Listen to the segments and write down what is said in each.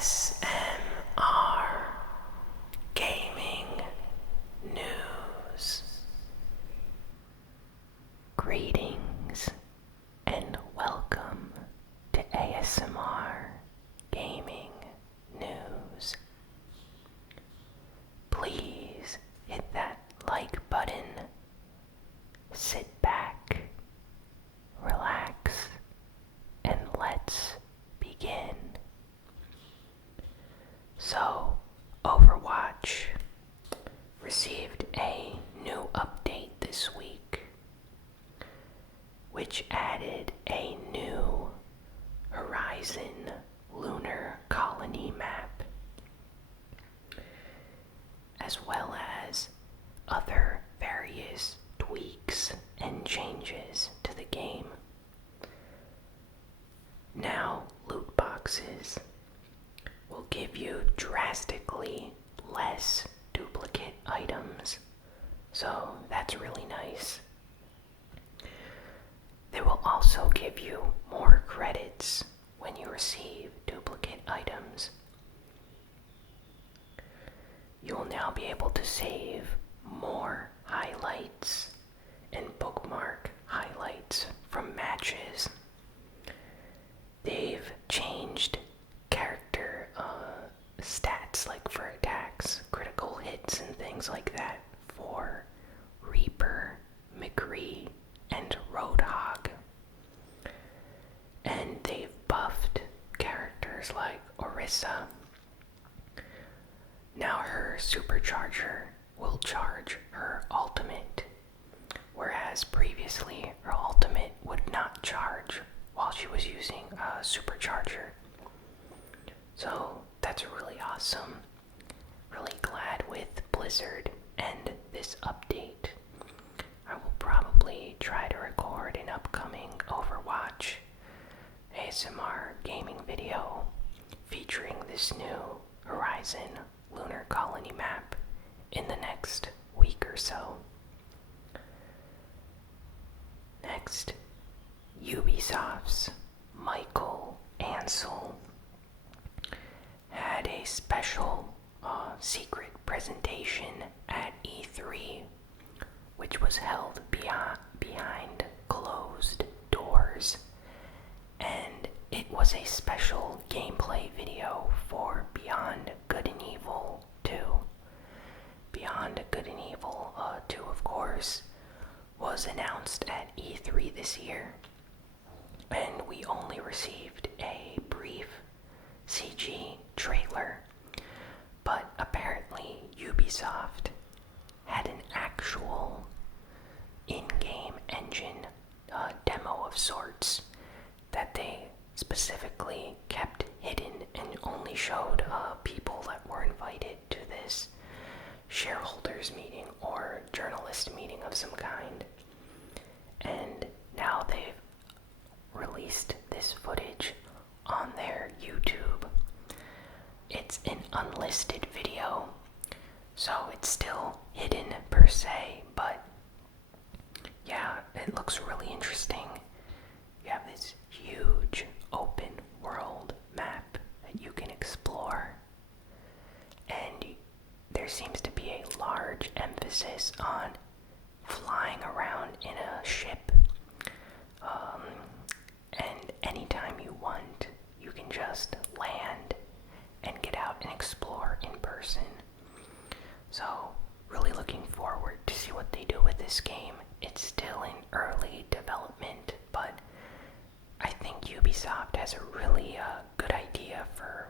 ASMR Gaming News. Greetings and welcome to ASMR Gaming News. Please hit that like button, sit back, relax, and let's begin. So, Overwatch received a new update this week, which added a new Horizon lunar colony map, as well as other various tweaks and changes to the game. Now, loot boxes will give you drastically less duplicate items, so that's really nice. They will also give you more credits when you receive duplicate items. You will now be able to save more highlights and bookmark highlights from matches. They've changed character stats, like for attacks, critical hits, and things like that for Reaper, McCree, and Roadhog. And they've buffed characters like Orisa. Now her supercharger will charge her ultimate, whereas previously her ultimate would not charge while she was using a supercharger. So that's really awesome. Really glad with Blizzard and this update. I will probably try to record an upcoming Overwatch ASMR gaming video featuring this new Horizon lunar colony map in the next week or so. Next, Ubisoft's Michael Ansel had a special secret presentation at E3, which was held behind closed doors, and it was a special gameplay video for Beyond Good and Evil 2. Beyond Good and Evil 2, of course, was announced at E3 this year, and we only received a brief CG trailer, but apparently Ubisoft had an actual in-game engine demo of sorts that they specifically kept hidden and only showed people that were invited to this shareholders meeting or journalist meeting of some kind. And now they've released this footage on their YouTube. It's an unlisted video, so it's still hidden per se, but yeah, it looks really interesting. You have this huge open world map that you can explore, and there seems to be a large emphasis on flying around in a ship, and anytime you want, you can just land and get out and explore in person. So, really looking forward to see what they do with this game. It's still in early development, but I think Ubisoft has a really good idea for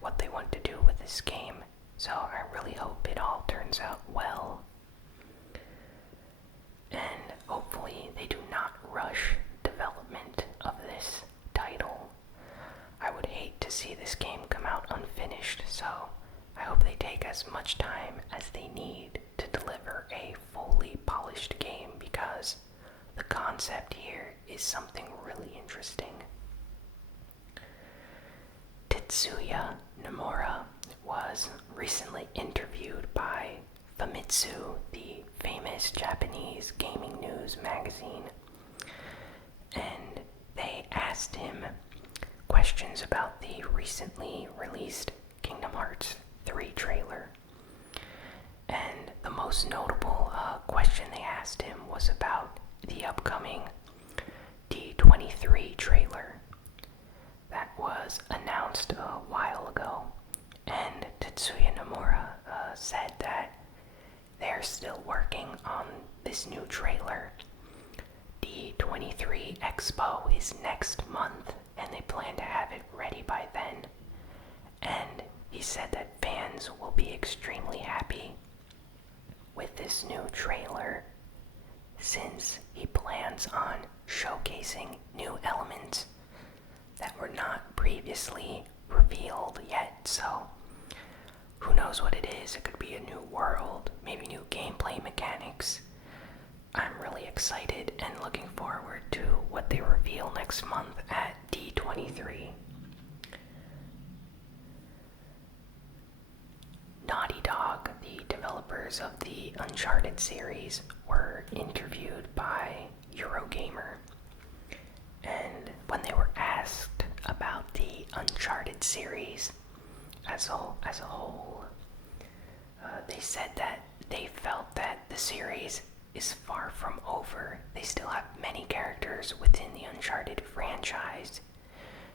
what they want to do with this game, so I really hope it all turns out well. And hopefully they do not rush development of this title. I would hate to see this game come out unfinished, so I hope they take as much time as they need to deliver a fully polished game, because the concept here is something really interesting. Tetsuya Nomura was recently interviewed by Famitsu, the famous Japanese gaming news magazine, and they asked him questions about the recently released Kingdom Hearts 3 trailer. And the most notable question they asked him was about the upcoming D23 trailer that was announced a while ago. And Tetsuya Nomura said that they're still working on this new trailer. D23 Expo is next month, and they plan to have it ready by then. And he said that fans will be extremely happy with this new trailer, since he plans on showcasing new elements that were not previously revealed yet. So who knows what it is? It could be a new world, maybe new gameplay mechanics. I'm really excited and looking forward to what they reveal next month at D23. Naughty Dog, the developers of the Uncharted series, were interviewed by Eurogamer. And when they were asked about the Uncharted series as a whole, they said that they felt that the series is far from over. They still have many characters within the Uncharted franchise.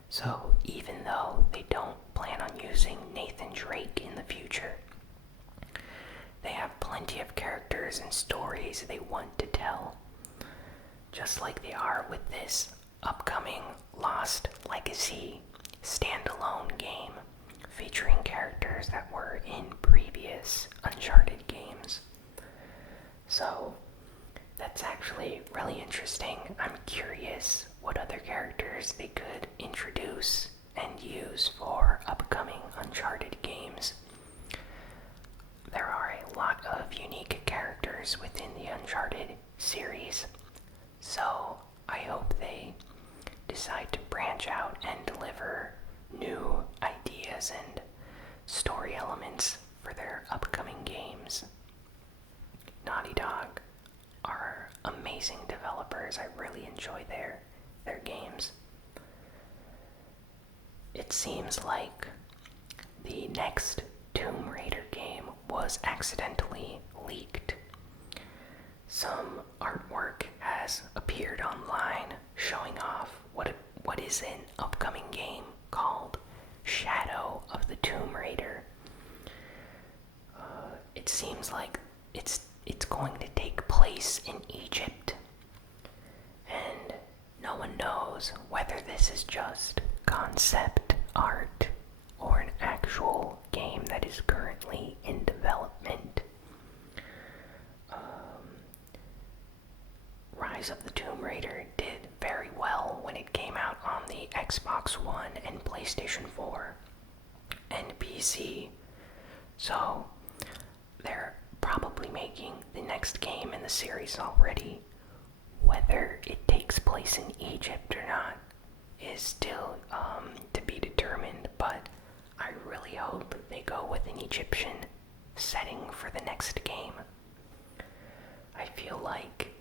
So even though they don't plan on using Nathan Drake in the future, they have plenty of characters and stories they want to tell, just like they are with this upcoming Lost Legacy standalone game featuring characters that were in previous Uncharted games. So that's actually really interesting. I'm curious what other characters they could introduce and use for upcoming Uncharted games. There are a lot of unique characters within the Uncharted series, so I hope they decide to branch out and deliver new ideas and story elements for their upcoming games. Naughty Dog are amazing developers. I really enjoy their games. It seems like the next Tomb Raider game was accidentally leaked. Some artwork has appeared online showing off what is an upcoming game called Shadow of the Tomb Raider. It seems like it's going to take place in Egypt, and no one knows whether this is just concept art or an actual game that is currently in development. Rise of the Tomb Raider did very well when it came out on the Xbox One and PlayStation 4 and PC, so they're probably making the next game in the series already. Whether it takes place in Egypt or not is still to be determined, but I really hope they go with an Egyptian setting for the next game. I feel like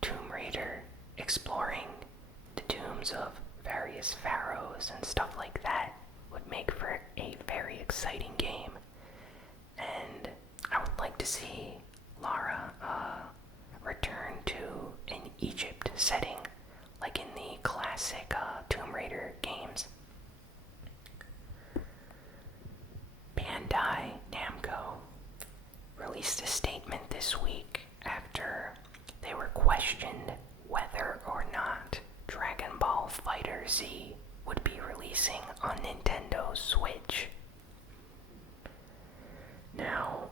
Tomb Raider exploring the tombs of various pharaohs and stuff like that would make for a very exciting game, and I would like to see Lara return to an Egypt setting like in the classic Tomb Raider games. Bandai Namco released a statement this week after they were questioned whether or not Dragon Ball FighterZ would be releasing on Nintendo Switch. Now,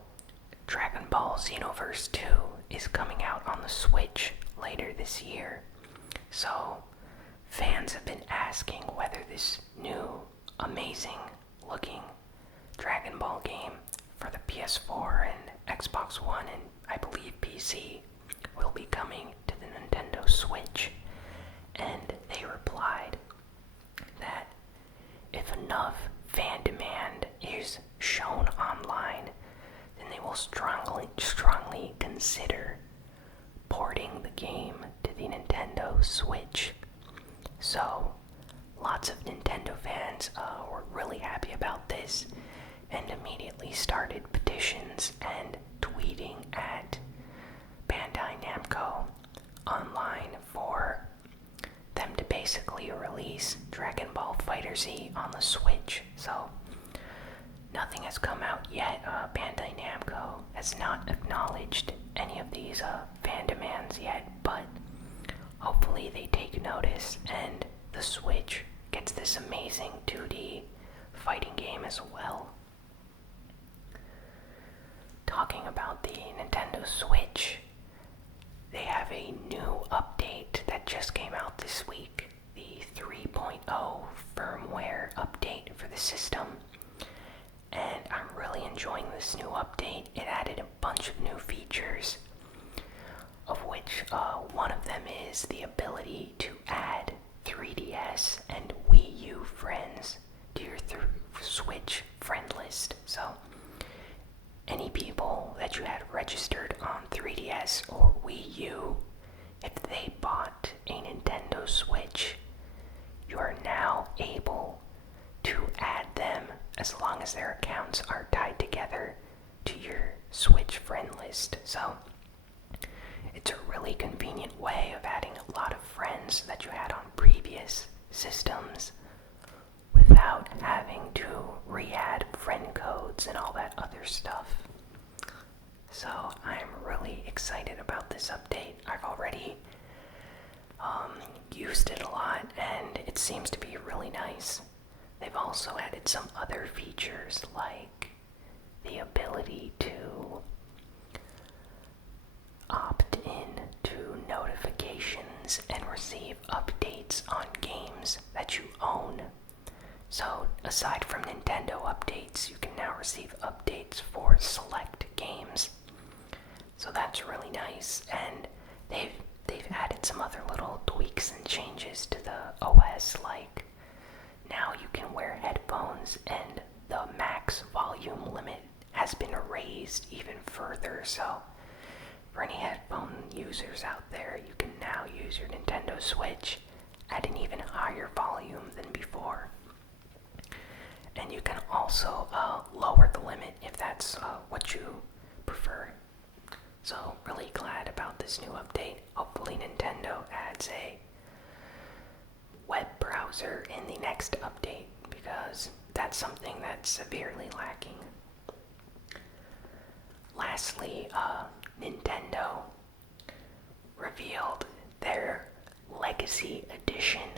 Dragon Ball Xenoverse 2 is coming out on the Switch later this year, so fans have been asking whether this new, amazing looking Dragon Ball game for the PS4 and Xbox One and I believe PC will be coming to the Nintendo Switch, and they replied that if enough fan demand is shown online, then they will strongly consider porting the game to the Nintendo Switch. So, lots of Nintendo fans were really happy about this and immediately started petitions and tweeting at Bandai Namco online for them to basically release Dragon Ball FighterZ on the Switch. So nothing has come out yet. Bandai Namco has not acknowledged any of these fan demands yet, but hopefully they take notice and the Switch gets this amazing 2D fighting game as well. Talking about the Nintendo Switch, they have a new update that just came out this week, the 3.0 firmware update for the system. And I'm really enjoying this new update. It added a bunch of new features, of which one of them is the ability to add 3DS and Wii U friends to your Switch friend list. So any people that you had registered on 3DS or Wii U, if they bought a Nintendo Switch, you are now able to add them as long as their accounts are tied together to your Switch friend list. So it's a really convenient way of adding a lot of friends that you had on previous systems without having to re-add friend codes and all that other stuff. So I'm really excited about this update. I've already used it a lot and it seems to be really nice. They've also added some other features like the ability to opt in to notifications and receive updates on games that you own. So aside from Nintendo updates, you can now receive updates for select games. So that's really nice, and they've added some other little tweaks and changes to the OS, like now you can wear headphones and the max volume limit has been raised even further. So for any headphone users out there, you can now use your Nintendo Switch at an even higher volume than before. And you can also lower the limit if that's what you prefer. So really glad about this new update. Hopefully Nintendo adds a web browser in the next update, because that's something that's severely lacking. Lastly, Nintendo revealed their Legacy Edition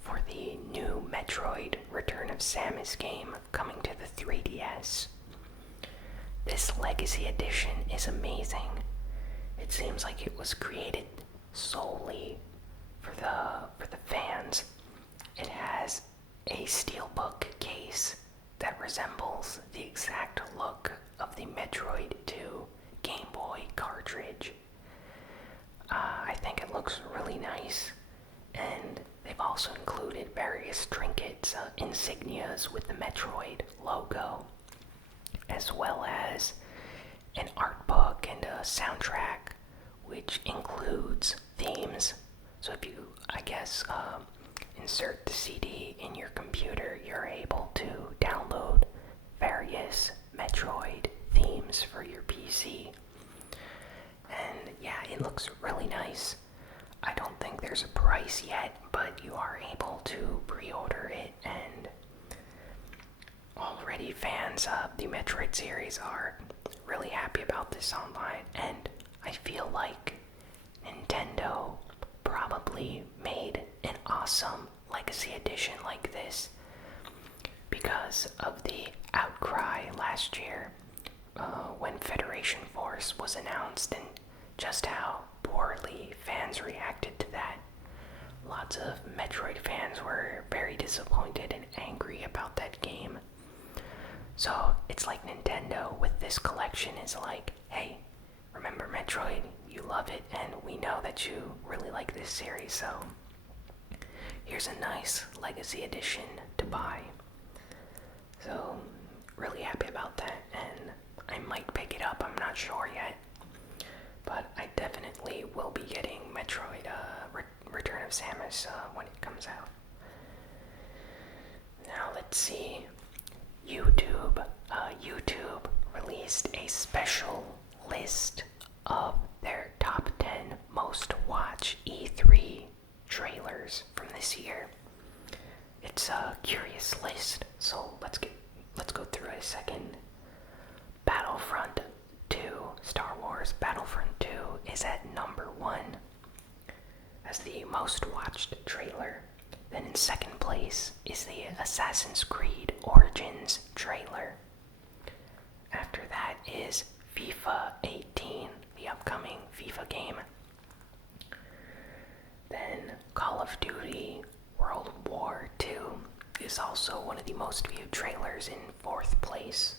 for the new Metroid Return of Samus game coming to the 3DS. This Legacy Edition is amazing. It seems like it was created solely for the fans. It has a steelbook case that resembles the exact look of the Metroid 2 Game Boy cartridge. I think it looks really nice, and they've also included various trinkets, insignias with the Metroid logo, as well as an art book and a soundtrack, which includes themes. So if you, insert the CD in your computer, you're able to download various Metroid themes for your PC. And yeah, it looks really nice. I don't think there's a price yet, but you are able to pre-order it, and already fans of the Metroid series are really happy about this online, and I feel like Nintendo probably made an awesome Legacy Edition like this because of the outcry last year when Federation Force was announced, and just how poorly fans reacted to that. Lots of Metroid fans were very disappointed and angry about that game. So it's like Nintendo with this collection is like, hey, remember Metroid? You love it, and we know that you really like this series, so here's a nice Legacy Edition to buy. So really happy about that, and I might pick it up, I'm not sure yet. But I definitely will be getting Metroid Return of Samus when it comes out. let's see. YouTube released a special list of their top 10 most watched E3 trailers from this year. It's a curious list, so let's go through it a second. Battlefront 2, Star Wars Battlefront 2 is at number 1 as the most watched trailer. Then in second place is the Assassin's Creed Origins trailer. After that is FIFA 18, the upcoming FIFA game. Then Call of Duty World War II is also one of the most viewed trailers in fourth place.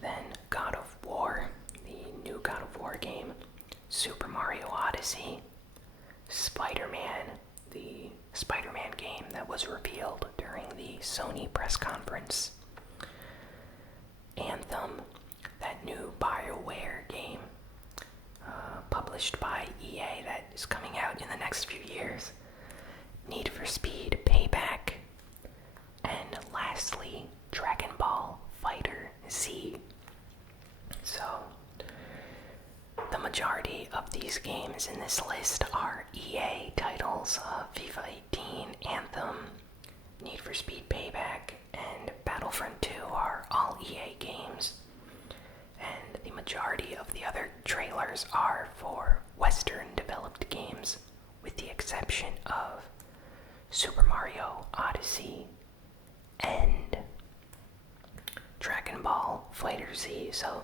Then God of War, the new God of War game, Super Mario Odyssey, Spider-Man, the Spider-Man game that was revealed during the Sony press conference, Anthem, that new BioWare game published by EA that is coming out in the next few years, Need for Speed Payback, and lastly, Dragon Ball FighterZ. So, the majority of these games in this list are EA titles. FIFA 18, Anthem, Need for Speed Payback, and Battlefront 2 are all EA games. And the majority of the other trailers are for Western developed games, with the exception of Super Mario Odyssey and Dragon Ball FighterZ. So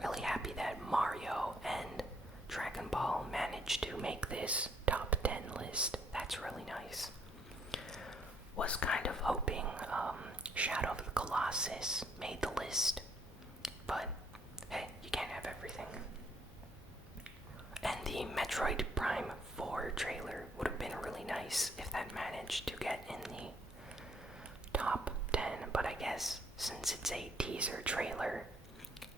really happy that Mario and Dragon Ball managed to make this top 10 list. That's really nice. Was kind of hoping Shadow of the Colossus made the list, but hey, you can't have everything. And the Metroid Prime 4 trailer would have been really nice if that managed to get in the top 10, but I guess since it's a teaser trailer,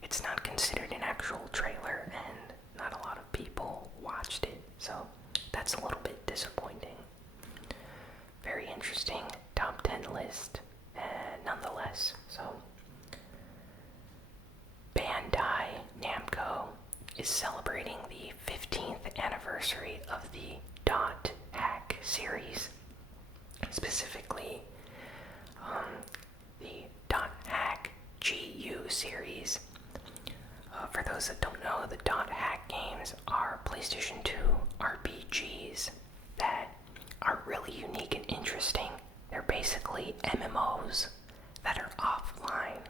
it's not considered an actual trailer, and not a lot of people watched it, so that's a little bit disappointing. Very interesting top 10 list, nonetheless. So, Bandai Namco is celebrating the 15th anniversary of the Dot Hack series, specifically the Dot Hack GU series. For those that don't know, the Dot Hack games are PlayStation 2 RPGs that are really unique and interesting. They're basically MMOs that are offline.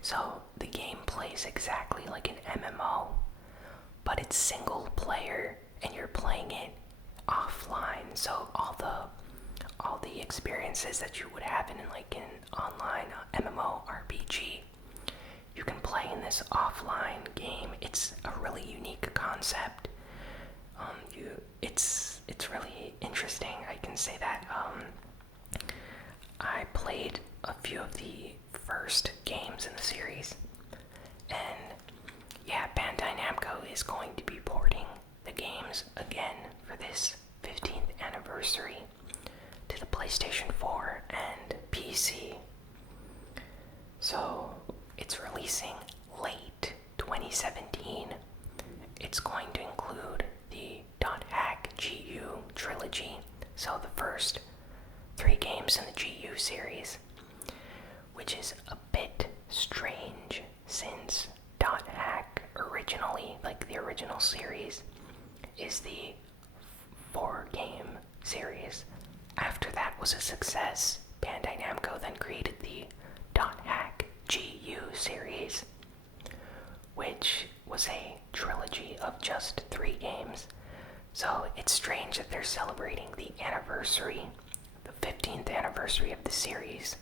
So the game plays exactly like an MMO, but it's single player and you're playing it offline. So all the experiences that you would have in like an online MMO RPG, you can play in this offline game. It's a really unique concept. It's really interesting. I can say that. I played a few of the first games in the series, and yeah, Bandai Namco is going to be porting the games again for this 15th anniversary to the PlayStation 4 and PC. So it's releasing late 2017. It's going to include the Dot Hack GU trilogy, so the first 3 games in the GU series, which is a bit strange since Dot Hack originally, like the original series, is the 4-game series. After that was a success, Bandai Namco then created the Dot Hack GU series, which was a trilogy of just 3 games. So it's strange that they're celebrating the anniversary, the 15th anniversary of the series,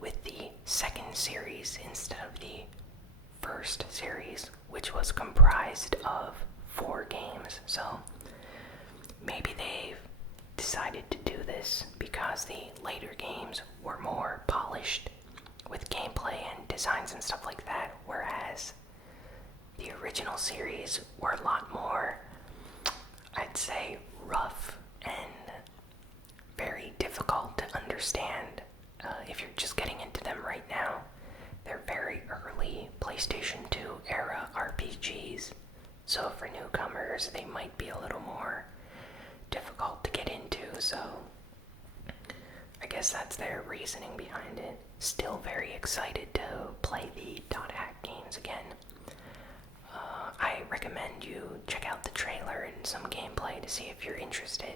with the second series instead of the first series, which was comprised of 4 games. So maybe they've decided to do this because the later games were more polished with gameplay and designs and stuff like that, whereas the original series were a lot more, I'd say, rough and very difficult to understand if you're just getting into them right now, they're very early PlayStation 2 era RPGs. So for newcomers, they might be a little more difficult to get into, so I guess that's their reasoning behind it. Still very excited to play the Dot Hack games again. I recommend you check out the trailer and some gameplay to see if you're interested.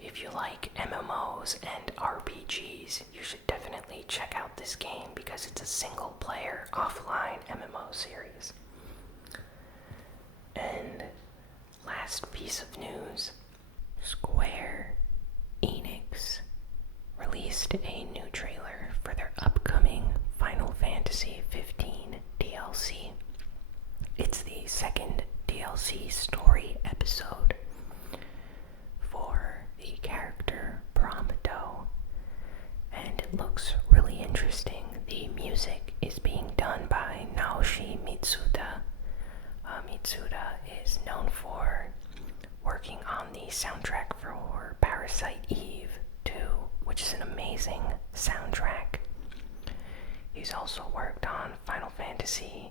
If you like MMOs and RPGs, you should definitely check out this game because it's a single-player offline MMO series. And last piece of news, Square Enix released a new trailer for their upcoming Final Fantasy 15 DLC. It's the second DLC story episode for the character Prompto, and it looks really interesting. The music is being done by Naoshi Mitsuda. Mitsuda is known for working on the soundtrack for Parasite Eve 2, which is an amazing soundtrack. He's also worked on Final Fantasy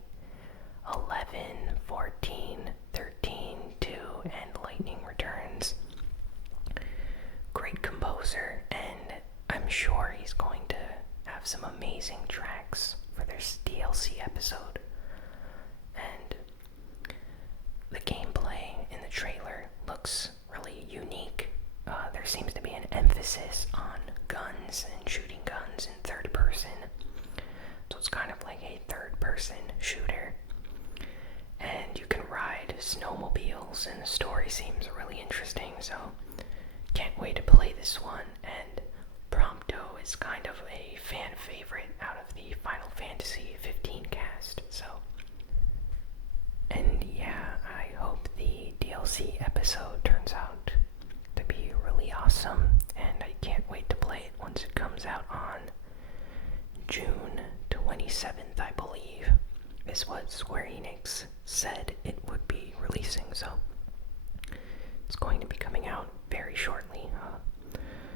11, 14, 13, 2, and Lightning Returns. Great composer, and I'm sure he's going to have some amazing tracks for this DLC episode. And the gameplay in the trailer looks really unique. There seems to be an emphasis on guns and shooting guns in third person. So it's kind of like a third person shooter. And you can ride snowmobiles, and the story seems really interesting, so can't wait to play this one. And Prompto is kind of a fan favorite out of the Final Fantasy 15 cast, so. And yeah, I hope the DLC episode turns out to be really awesome, and I can't wait to play it once it comes out on June 27th, I believe, is what Square Enix said it would be releasing, so it's going to be coming out very shortly,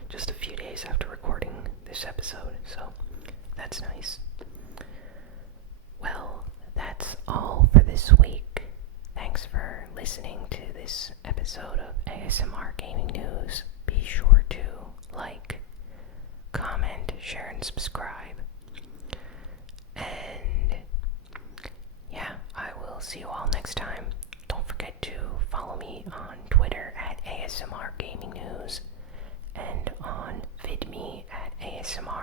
just a few days after recording this episode, so that's nice. Well, that's all for this week. Thanks for listening to this episode of ASMR Gaming News. Be sure to like, comment, share, and subscribe. And yeah, I will see you all next time. Don't forget to follow me on Twitter at ASMR Gaming News and on VidMe at ASMR